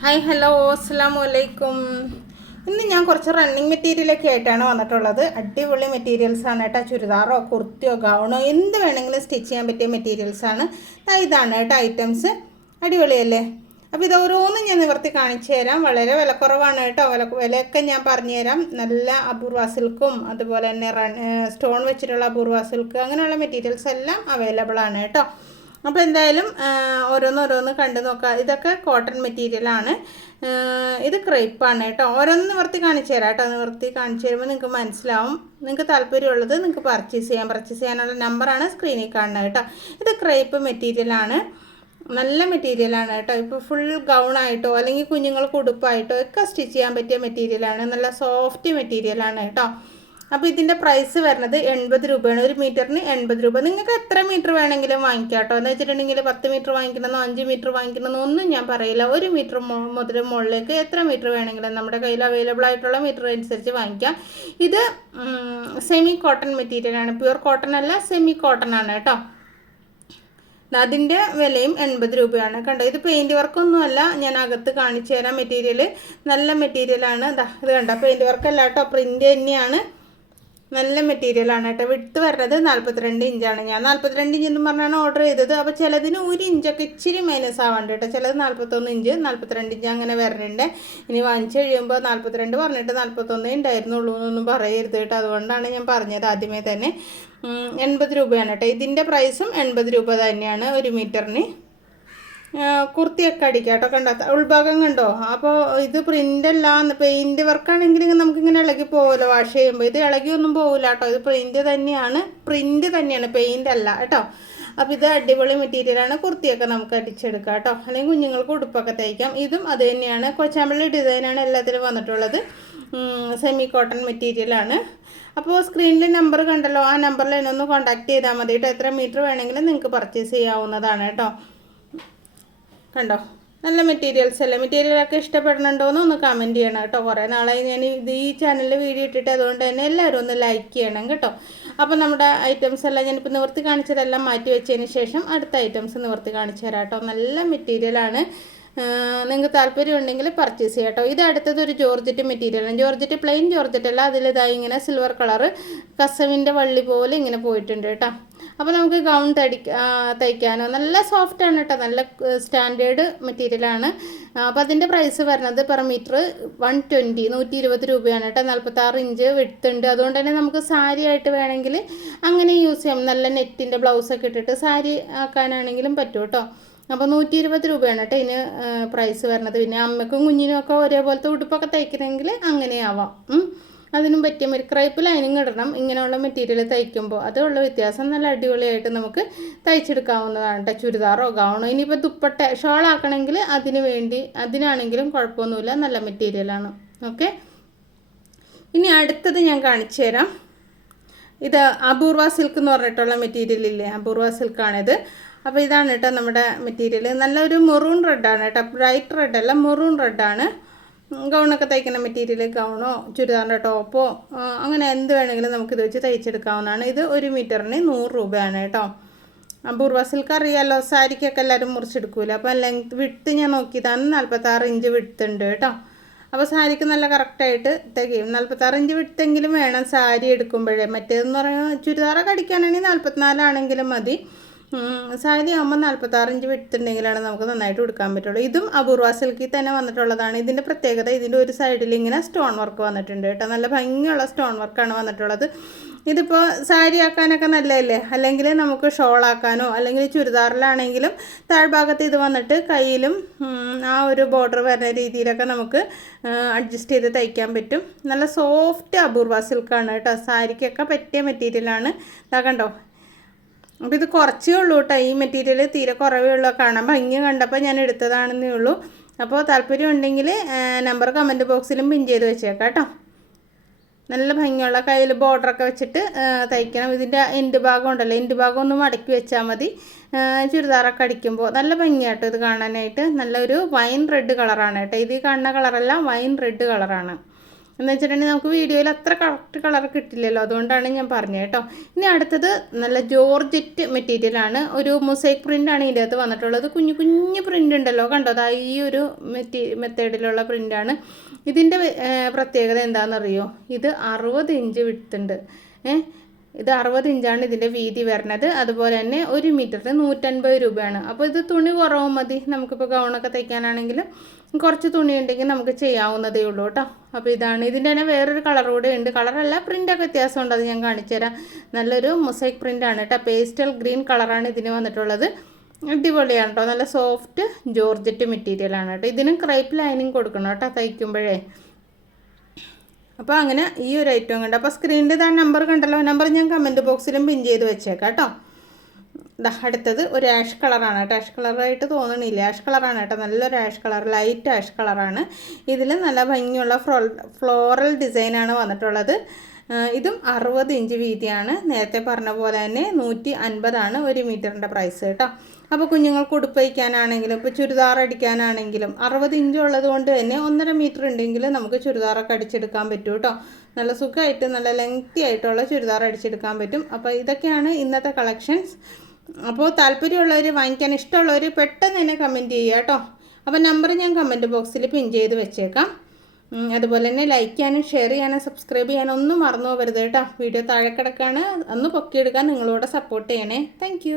Hi hello അസ്സലാമു അലൈക്കും. ഇന്ന് ഞാൻ കുറച്ച് റണ്ണിങ് മെറ്റീരിയലൊക്കെ ആയിട്ടാണ് വന്നിട്ടുള്ളത്. അടിപൊളി മെറ്റീരിയൽസാണ് കേട്ടോ. ചുരിദാറോ കുർത്തിയോ ഗൗണോ എന്ത് വേണമെങ്കിലും സ്റ്റിച്ച് ചെയ്യാൻ പറ്റിയ മെറ്റീരിയൽസാണ്. ഇതാണ് കേട്ടോ ഐറ്റംസ്. അടിപൊളിയല്ലേ? അപ്പോൾ ഇത് ഓരോന്നും ഞാൻ നിവർത്തി കാണിച്ചു തരാം. വളരെ വിലക്കുറവാണ് കേട്ടോ. വിലയൊക്കെ ഞാൻ പറഞ്ഞു തരാം. നല്ല അപൂർവ സിൽക്കും അതുപോലെ തന്നെ സ്റ്റോൺ വെച്ചിട്ടുള്ള അപൂർവ സിൽക്ക് അങ്ങനെയുള്ള മെറ്റീരിയൽസ് എല്ലാം അവൈലബിൾ ആണ് കേട്ടോ. അപ്പോൾ എന്തായാലും ഓരോന്നോരോന്ന് കണ്ടു നോക്കാം. ഇതൊക്കെ കോട്ടൺ മെറ്റീരിയലാണ്. ഇത് ക്രേപ്പാണ് കേട്ടോ. ഓരോന്ന് നിവർത്തി കാണിച്ചു തരാം കേട്ടോ. നിവർത്തി കാണിച്ചു തരുമ്പോൾ നിങ്ങൾക്ക് മനസ്സിലാവും. നിങ്ങൾക്ക് താല്പര്യമുള്ളത് നിങ്ങൾക്ക് പർച്ചേസ് ചെയ്യാനുള്ള നമ്പറാണ് സ്ക്രീനിൽ കാണുന്നത് കേട്ടോ. ഇത് ക്രേപ്പ് മെറ്റീരിയലാണ്. നല്ല മെറ്റീരിയലാണ് കേട്ടോ. ഇപ്പോൾ ഫുൾ ഗൗണായിട്ടോ അല്ലെങ്കിൽ കുഞ്ഞുങ്ങൾക്ക് ഉടുപ്പായിട്ടോ ഒക്കെ സ്റ്റിച്ച് ചെയ്യാൻ പറ്റിയ മെറ്റീരിയലാണ്. നല്ല സോഫ്റ്റ് മെറ്റീരിയലാണ് കേട്ടോ. അപ്പോൾ ഇതിൻ്റെ പ്രൈസ് വരുന്നത് 80 രൂപയാണ്. ഒരു മീറ്ററിന് 80 രൂപ. നിങ്ങൾക്ക് എത്ര മീറ്റർ വേണമെങ്കിലും വാങ്ങിക്കാം കേട്ടോ. എന്ന് വെച്ചിട്ടുണ്ടെങ്കിൽ 10 മീറ്റർ വാങ്ങിക്കണമെന്നോ 5 മീറ്റർ വാങ്ങിക്കണമെന്നോ ഒന്നും ഞാൻ പറയില്ല. 1 മീറ്റർ മുതൽ മുകളിലേക്ക് എത്ര മീറ്റർ വേണമെങ്കിലും നമ്മുടെ കയ്യിൽ അവൈലബിൾ ആയിട്ടുള്ള മീറ്റർ അനുസരിച്ച് വാങ്ങിക്കാം. ഇത് സെമി കോട്ടൺ മെറ്റീരിയലാണ്. പ്യുവർ കോട്ടൺ അല്ല, സെമി കോട്ടൺ ആണ് കേട്ടോ. അതിൻ്റെ വിലയും 80 രൂപയാണ് കണ്ടോ. ഇത് പെയിൻറ്റ് വർക്കൊന്നുമല്ല, ഞാൻ അകത്ത് കാണിച്ചു തരാം. മെറ്റീരിയൽ നല്ല മെറ്റീരിയലാണ്. ഇത് കണ്ടോ, പെയിൻറ്റ് വർക്കല്ല കേട്ടോ, പ്രിൻ്റ് തന്നെയാണ്. നല്ല മെറ്റീരിയലാണ് കേട്ടോ. വിട്ട് വരുന്നത് 42 ഇഞ്ചാണ്. ഞാൻ 42 ഇഞ്ച് എന്ന് പറഞ്ഞാണ് ഓർഡർ ചെയ്തത്. അപ്പോൾ ചിലതിന് 1 ഇഞ്ചൊക്കെ ഇച്ചിരി മൈനസ് ആവാണ്ട് കേട്ടോ. ചിലത് 41 ഇഞ്ച് 42 ഇഞ്ച് അങ്ങനെ വരുന്നുണ്ട്. ഇനി വാങ്ങിച്ച് കഴിയുമ്പോൾ 42 പറഞ്ഞിട്ട് 41 ഉണ്ടായിരുന്നുള്ളൂ എന്നൊന്നും പറയരുത് കേട്ടോ. അതുകൊണ്ടാണ് ഞാൻ പറഞ്ഞത് ആദ്യമേ തന്നെ. 80 രൂപയാണ് കേട്ടോ. ഇതിൻ്റെ പ്രൈസും 80 രൂപ തന്നെയാണ് ഒരു മീറ്ററിന്. കുർത്തിയൊക്കെ അടിക്കാം കേട്ടോ. കണ്ടോ ഉൾഭാഗം കണ്ടോ. അപ്പോൾ ഇത് പ്രിൻ്റല്ല, പെയിൻറ്റ് വർക്കാണെങ്കിൽ നമുക്കിങ്ങനെ ഇളകി പോകുമല്ലോ വാഷ് ചെയ്യുമ്പോൾ. ഇത് ഇളകിയൊന്നും പോകില്ല കേട്ടോ. ഇത് പ്രിൻ്റ് തന്നെയാണ്, പെയിൻ്റ് അല്ല കേട്ടോ. അപ്പോൾ ഇത് അടിപൊളി മെറ്റീരിയലാണ്. കുർത്തിയൊക്കെ നമുക്ക് അടിച്ചെടുക്കാം കേട്ടോ. അല്ലെങ്കിൽ കുഞ്ഞുങ്ങൾക്ക് ഉടുപ്പൊക്കെ തയ്ക്കാം. ഇതും അത് തന്നെയാണ്. കൊച്ചാമ്പള്ളി ഡിസൈനാണ് എല്ലാത്തിലും വന്നിട്ടുള്ളത്. സെമി കോട്ടൺ മെറ്റീരിയലാണ്. അപ്പോൾ സ്ക്രീനിൽ നമ്പർ കണ്ടല്ലോ, ആ നമ്പറിൽ എന്നെ ഒന്ന് കോൺടാക്ട് ചെയ്താൽ മതി കേട്ടോ. എത്ര മീറ്റർ വേണമെങ്കിലും നിങ്ങൾക്ക് പർച്ചേസ് ചെയ്യാവുന്നതാണ് കേട്ടോ. കണ്ടോ നല്ല മെറ്റീരിയൽസ് അല്ലേ. മെറ്റീരിയലൊക്കെ ഇഷ്ടപ്പെടുന്നുണ്ടോയെന്ന് ഒന്ന് കമൻറ്റ് ചെയ്യണം കേട്ടോ. കുറേ നാളായി ഞാൻ ഈ ചാനലിൽ വീഡിയോ ഇട്ടിട്ട്, അതുകൊണ്ട് തന്നെ എല്ലാവരും ഒന്ന് ലൈക്ക് ചെയ്യണം കേട്ടോ. അപ്പോൾ നമ്മുടെ ഐറ്റംസ് എല്ലാം ഞാനിപ്പോൾ നിവർത്തി കാണിച്ചതെല്ലാം മാറ്റി വെച്ചതിന് ശേഷം അടുത്ത ഐറ്റംസ് നിവർത്തി കാണിച്ചു തരാം കേട്ടോ. നല്ല മെറ്റീരിയലാണ്. നിങ്ങൾക്ക് താല്പര്യം ഉണ്ടെങ്കിൽ പർച്ചേസ് ചെയ്യാം കേട്ടോ. ഇത് അടുത്തത് ഒരു ജോർജറ്റ് മെറ്റീരിയലാണ്. ജോർജറ്റ് പ്ലെയിൻ ജോർജറ്റ് അല്ല, അതിലിതായി ഇങ്ങനെ സിൽവർ കളറ് കസവിൻ്റെ വള്ളി പോലെ ഇങ്ങനെ പോയിട്ടുണ്ട് കേട്ടോ. അപ്പോൾ നമുക്ക് ഗൗൺ തയ്ക്കാനോ നല്ല സോഫ്റ്റാണ് കേട്ടോ. നല്ല സ്റ്റാൻഡേർഡ് മെറ്റീരിയലാണ്. അപ്പോൾ അതിൻ്റെ പ്രൈസ് വരുന്നത് പെർ മീറ്റർ 120 രൂപയാണ് കേട്ടോ. 46 ഇഞ്ച് വിഡ്ത്തുണ്ട്. അതുകൊണ്ട് തന്നെ നമുക്ക് സാരി ആയിട്ട് വേണമെങ്കിൽ അങ്ങനെ യൂസ് ചെയ്യാം. നല്ല നെറ്റിൻ്റെ ബ്ലൗസൊക്കെ ഇട്ടിട്ട് സാരി ആക്കാനാണെങ്കിലും പറ്റും കേട്ടോ. അപ്പോൾ 120 രൂപയാണ് കേട്ടോ ഇതിന് പ്രൈസ് വരുന്നത്. പിന്നെ അമ്മയ്ക്കും കുഞ്ഞിനും ഒക്കെ ഒരേപോലത്തെ ഉടുപ്പൊക്കെ തയ്ക്കണമെങ്കിൽ അങ്ങനെയാവാം. അതിനും പറ്റിയ ക്രൈപ്പ് ലൈനിങ് ഇടണം ഇങ്ങനെയുള്ള മെറ്റീരിയൽ തയ്ക്കുമ്പോൾ. അതുള്ള വ്യത്യാസം നല്ല അടിപൊളിയായിട്ട് നമുക്ക് തയ്ച്ചെടുക്കാവുന്നതാണ് കേട്ടോ. ചുരിദാറോ ഗൗണോ ഇനിയിപ്പോൾ ദുപ്പട്ട ഷോളാക്കണമെങ്കിൽ അതിനാണെങ്കിലും കുഴപ്പമൊന്നുമില്ല. നല്ല മെറ്റീരിയലാണ്. ഓക്കെ, ഇനി അടുത്തത് ഞാൻ കാണിച്ചു തരാം. ഇത് അപൂർവ സിൽക്ക് എന്ന് പറഞ്ഞിട്ടുള്ള മെറ്റീരിയലില്ലേ, അപൂർവ സിൽക്കാണിത്. അപ്പോൾ ഇതാണ് കേട്ടോ നമ്മുടെ മെറ്റീരിയൽ. നല്ലൊരു മെറൂൺ റെഡാണ് കേട്ടോ. ബ്രൈറ്റ് റെഡല്ല, മെറൂൺ റെഡാണ്. ഗൗണൊക്കെ തയ്ക്കുന്ന മെറ്റീരിയൽ, ഗൗണോ ചുരിദാറിൻ്റെ ടോപ്പോ അങ്ങനെ എന്ത് വേണമെങ്കിലും നമുക്കിത് വെച്ച് തയ്ച്ചെടുക്കാവുന്നതാണ്. ഇത് ഒരു മീറ്ററിന് 100 രൂപയാണ് കേട്ടോ. അപൂർവ സിൽക്ക് അറിയാമല്ലോ, സാരിക്കൊക്കെ എല്ലാവരും മുറിച്ചെടുക്കൂല. അപ്പോൾ ലെങ്ത് വിട്ട് ഞാൻ നോക്കിയതാണ് 46 ഇഞ്ച് വിട്ടുണ്ട് കേട്ടോ. അപ്പോൾ സാരിക്ക് നല്ല കറക്റ്റായിട്ട് തികയും. 46 ഇഞ്ച് വിട്ടെങ്കിലും വേണം സാരി എടുക്കുമ്പോഴേ. മറ്റേതെന്ന് പറയുമ്പോൾ ചുരിദാറൊക്കെ അടിക്കാനാണെങ്കിൽ 44 ആണെങ്കിലും മതി. സാരി ആകുമ്പോൾ 46 ഇഞ്ച് വിട്ടുണ്ടെങ്കിലാണ് നമുക്ക് നന്നായിട്ട് കൊടുക്കാൻ പറ്റുള്ളൂ. ഇതും അപൂർവ സിൽക്കിൽ തന്നെ വന്നിട്ടുള്ളതാണ്. ഇതിൻ്റെ പ്രത്യേകത ഇതിൻ്റെ ഒരു സൈഡിൽ ഇങ്ങനെ സ്റ്റോൺ വർക്ക് വന്നിട്ടുണ്ട് കേട്ടോ. നല്ല ഭംഗിയുള്ള സ്റ്റോൺ വർക്കാണ് വന്നിട്ടുള്ളത്. ഇതിപ്പോൾ സാരി ആക്കാനൊക്കെ നല്ലതല്ലേ. അല്ലെങ്കിൽ നമുക്ക് ഷോളാക്കാനോ അല്ലെങ്കിൽ ചുരിദാറിലാണെങ്കിലും താഴ്ഭാഗത്ത് ഇത് വന്നിട്ട് കയ്യിലും ആ ഒരു ബോർഡർ വരുന്ന രീതിയിലൊക്കെ നമുക്ക് അഡ്ജസ്റ്റ് ചെയ്ത് തയ്ക്കാൻ പറ്റും. നല്ല സോഫ്റ്റ് അപൂർവ സിൽക്കാണ് കേട്ടോ. സാരിക്കൊക്കെ പറ്റിയ മെറ്റീരിയലാണ്. ഇതാ കണ്ടോ. അപ്പോൾ ഇത് കുറച്ചേ ഉള്ളൂ കേട്ടോ. ഈ മെറ്റീരിയൽ തീരെ കുറവേ ഉള്ളൂ. കാണാൻ ഭംഗി കണ്ടപ്പോൾ ഞാൻ എടുത്തതാണെന്നേ ഉള്ളൂ. അപ്പോൾ താല്പര്യം ഉണ്ടെങ്കിൽ നമ്പർ കമൻറ്റ് ബോക്സിലും പിൻ ചെയ്ത് വെച്ചേക്കാം കേട്ടോ. നല്ല ഭംഗിയുള്ള കയ്യിൽ ബോർഡറൊക്കെ വെച്ചിട്ട് തയ്ക്കണം. ഇതിൻ്റെ എൻഡ് ഭാഗം ഉണ്ടല്ലോ, എൻഡ് ഭാഗം ഒന്ന് മടക്കി വെച്ചാൽ മതി. ചുരിദാറൊക്കെ അടിക്കുമ്പോൾ നല്ല ഭംഗിയാട്ടോ ഇത് കാണാനായിട്ട്. നല്ലൊരു വൈൻ റെഡ് കളറാണ് കേട്ടോ. ഇത് കാണുന്ന കളറല്ല, വൈൻ റെഡ് കളറാണ്. എന്ന് വെച്ചിട്ടുണ്ടെങ്കിൽ നമുക്ക് വീഡിയോയിൽ അത്ര കറക്റ്റ് കളർ കിട്ടില്ലല്ലോ, അതുകൊണ്ടാണ് ഞാൻ പറഞ്ഞത് കേട്ടോ. ഇനി അടുത്തത് നല്ല ജോർജറ്റ് മെറ്റീരിയലാണ്, ഒരു മൊസൈക്ക് പ്രിൻ്റാണ് ഇതിൻ്റെ അകത്ത് വന്നിട്ടുള്ളത്. കുഞ്ഞു കുഞ്ഞു പ്രിൻ്റ് ഉണ്ടല്ലോ, കണ്ടോ, അതാ ഈ ഒരു മെത്തേഡിലുള്ള പ്രിൻ്റാണ്. ഇതിൻ്റെ പ്രത്യേകത എന്താണെന്നറിയോ, ഇത് 60 ഇഞ്ച് വിടുത്തുണ്ട്. ഇത് 60 ഇഞ്ചാണ് ഇതിൻ്റെ വീതി വരുന്നത്. അതുപോലെ തന്നെ 1 മീറ്ററിന് 150 രൂപയാണ്. അപ്പോൾ ഇത് തുണി കുറവ് മതി, നമുക്കിപ്പോൾ ഗൗണൊക്കെ തയ്ക്കാനാണെങ്കിലും കുറച്ച് തുണി ഉണ്ടെങ്കിൽ നമുക്ക് ചെയ്യാവുന്നതേ ഉള്ളൂ കേട്ടോ. അപ്പോൾ ഇതാണ്, ഇതിൻ്റെ തന്നെ വേറൊരു കളർ കൂടെ ഉണ്ട്. കളറല്ല, പ്രിൻ്റൊക്കെ വ്യത്യാസമുണ്ട്, അത് ഞാൻ കാണിച്ചു തരാം. നല്ലൊരു മൊസൈക്ക് പ്രിൻ്റാണ് കേട്ടോ, പേസ്റ്റൽ ഗ്രീൻ കളറാണ് ഇതിന് വന്നിട്ടുള്ളത്. അടിപൊളിയാണ് കേട്ടോ, നല്ല സോഫ്റ്റ് ജോർജറ്റ് മെറ്റീരിയലാണ് കേട്ടോ. ഇതിനും ക്രൈപ്പ് ലൈനിങ് കൊടുക്കണം കേട്ടോ തയ്ക്കുമ്പോഴേ. അപ്പോൾ അങ്ങനെ ഈ ഒരു ഐറ്റം കണ്ടോ. അപ്പോൾ സ്ക്രീനിൽ ഇതാ നമ്പർ കണ്ടല്ലോ, നമ്പർ ഞാൻ കമൻറ്റ് ബോക്സിലും പിൻ ചെയ്ത് വെച്ചേക്കാം കേട്ടോ. അടുത്തത് ഒരു ആഷ് കളറാണ് കേട്ടോ, ആഷ് കളറായിട്ട് തോന്നണില്ല, ആഷ് കളറാണ് കേട്ടോ, നല്ലൊരു ആഷ് കളർ, ലൈറ്റ് ആഷ് കളറാണ്. ഇതിൽ നല്ല ഭംഗിയുള്ള ഫ്ലോറൽ ഡിസൈനാണ് വന്നിട്ടുള്ളത്. ഇതും 60 ഇഞ്ച് വീതിയാണ്. നേരത്തെ പറഞ്ഞ പോലെ തന്നെ 150 1 മീറ്ററിൻ്റെ പ്രൈസ് കേട്ടോ. അപ്പോൾ കുഞ്ഞുങ്ങൾക്ക് ഉടുപ്പ് തയ്ക്കാനാണെങ്കിലും ഇപ്പോൾ ചുരിദാർ അടിക്കാനാണെങ്കിലും 60 ഇഞ്ച് ഉള്ളത് കൊണ്ട് തന്നെ 1.5 മീറ്റർ ഉണ്ടെങ്കിൽ നമുക്ക് ചുരിദാറൊക്കെ അടിച്ചെടുക്കാൻ പറ്റും കേട്ടോ. നല്ല സുഖമായിട്ട് നല്ല ലെങ്തി ആയിട്ടുള്ള ചുരിദാർ അടിച്ചെടുക്കാൻ പറ്റും. അപ്പോൾ ഇതൊക്കെയാണ് ഇന്നത്തെ കളക്ഷൻസ്. അപ്പോൾ താല്പര്യമുള്ളവർ, വാങ്ങിക്കാൻ ഇഷ്ടമുള്ളവർ പെട്ടെന്ന് തന്നെ കമൻറ്റ് ചെയ്യുക കേട്ടോ. അപ്പോൾ നമ്പർ ഞാൻ കമൻറ്റ് ബോക്സിൽ പിൻ ചെയ്ത് വെച്ചേക്കാം. അതുപോലെ തന്നെ ലൈക്ക് ചെയ്യാനും ഷെയർ ചെയ്യാനും സബ്സ്ക്രൈബ് ചെയ്യാനും ഒന്നും മറന്നു പോകരുത് കേട്ടോ. വീഡിയോ താഴെ കിടക്കാണ്, ഒന്ന് പൊക്കിയെടുക്കാൻ നിങ്ങളോട് സപ്പോർട്ട് ചെയ്യണേ. താങ്ക്